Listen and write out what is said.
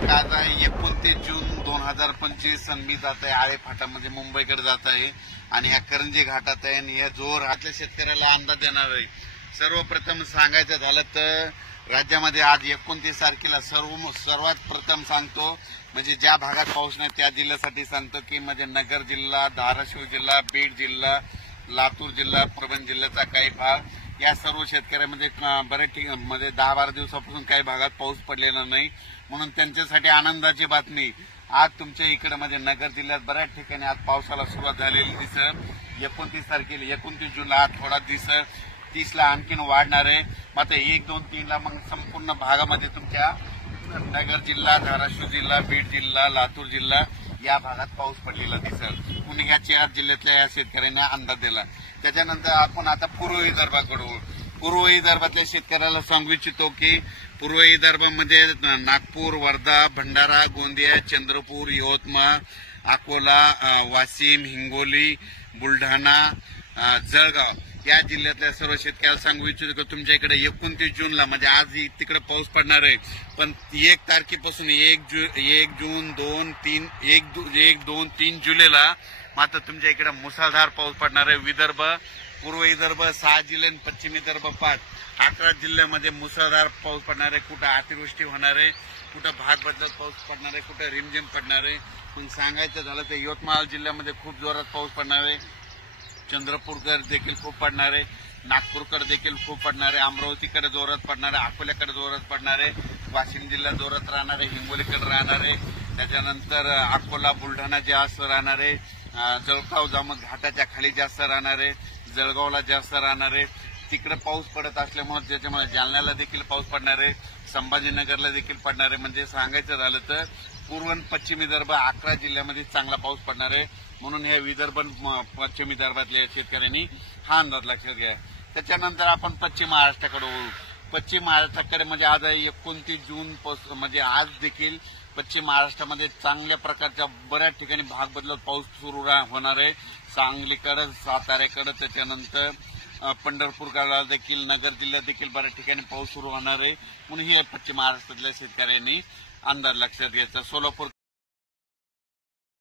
दिनांक आज आहे 29 जून 2025 मी जात आहे आळे फाटा म्हणजे मुंबईकडे जात आहे आणि ह्या करंजी घाटात आहे आणि या जोर हातल्या शेतकऱ्याला अंदाज देणार आहे। सर्वप्रथम सांगायचं झालं तर राज्यामध्ये आज 29 तारखेला सर्वात प्रथम सांगतो म्हणजे ज्या भागात पाऊस नाही त्या जिल्ह्यासाठी सांगतो की म्हणजे नगर जिल्हा, धाराशिव जिल्हा, बीड जिल्हा, लातूर जिल्हा, परभणी जिल्ह्याचा काही भाग या सर्व शेतकऱ्यांमध्ये बरेच ठिकाणी 10-12 दिवसापासून काही भागात पाऊस पडलेला नाही, म्हणून त्यांच्यासाठी आनंदाची बातमी। आज तुमच्या इकडे म्हणजे नगर जिल्ह्यात बऱ्याच ठिकाणी आज पावसाला सुरुवात झालेली दिसत। 29 तारखेला 29 जूनला थोडा दिसत 30 ला आणखीन वाढणार आहे। मात्र 1, 2, 3 ला मग संपूर्ण भागामध्ये तुमच्या नगर जिल्हा, धाराशिव जिल्हा, बीड जिल्हा, लातूर जिल्हा या भागात पाऊस पडलेला दिसत। पुणे या 4 जिल्ह्यातल्या या शेतकऱ्यांना अंदाज दिला। त्याच्यानंतर आपण आता पूर्व विदर्भाकडे पूर्व विदर्भातल्या शेतकऱ्याला सांगू इच्छितो की पूर्व विदर्भामध्ये नागपूर, वर्धा, भंडारा, गोंदिया, चंद्रपूर, यवतमाळ, अकोला, वाशिम, हिंगोली, बुलढाणा, जळगाव या जिल्ह्यातल्या सर्व शेतकऱ्याला सांगू इच्छितो की तुमच्या इकडे 29 जूनला म्हणजे आज तिकडे पाऊस पडणार आहे, पण 1 तारखेपासून 1 जून 1, 2, 3 जुलैला मात्र तुमच्या इकडे मुसळधार पाऊस पडणार आहे। विदर्भ, पूर्व विदर्भ 6 जिल्हे आणि पश्चिम विदर्भ 5, 11 जिल्ह्यामध्ये मुसळधार पाऊस पडणार आहे। कुठं अतिवृष्टी होणार आहे, कुठं भाग बदलत पाऊस पडणार आहे, कुठं रिमझिम पडणार आहे। पण सांगायचं झालं तर यवतमाळ जिल्ह्यामध्ये खूप जोरात पाऊस पडणार आहे, चंद्रपूरकडे देखील खूप पडणार आहे, नागपूरकडे देखील खूप पडणार आहे, अमरावतीकडे जोरात पडणार आहे, अकोल्याकडे जोरात पडणार आहे, वाशिम जिल्हा जोरात राहणार आहे, हिंगोलीकडे राहणार आहे, त्याच्यानंतर अकोला, बुलढाणा जास्त राहणार आहे, जळगाव जामोद घाटाच्या खाली जास्त राहणार आहे, जळगावला जास्त राहणार आहे। तिकडे पाऊस पडत असल्यामुळे त्याच्यामुळे जालन्याला देखील पाऊस पडणार आहे, संभाजीनगरला देखील पडणार आहे। म्हणजे सांगायचं झालं तर पूर्व आणि पश्चिम विदर्भ 11 जिल्ह्यामध्ये चांगला पाऊस पडणार आहे, म्हणून हे विदर्भ पश्चिम विदर्भातल्या शेतकऱ्यांनी हा अंदाज लक्षात घ्या। त्याच्यानंतर आपण पश्चिम महाराष्ट्राकडे वळू। पश्चिम महाराष्ट्राकडे म्हणजे आज 29 जून म्हणजे आज देखील पश्चिम महाराष्ट्रामध्ये चांगल्या प्रकारच्या बऱ्याच ठिकाणी भाग बदलत पाऊस सुरू होणार आहे। सांगलीकडे, साताऱ्याकडे, त्याच्यानंतर पंढरपूरकडे देखील, नगर जिल्ह्यात देखील बऱ्याच ठिकाणी पाऊस सुरू होणार आहे, म्हणून हे पश्चिम महाराष्ट्रातल्या शेतकऱ्यांनी अंदाज लक्षात घ्यायचा। सोलापूर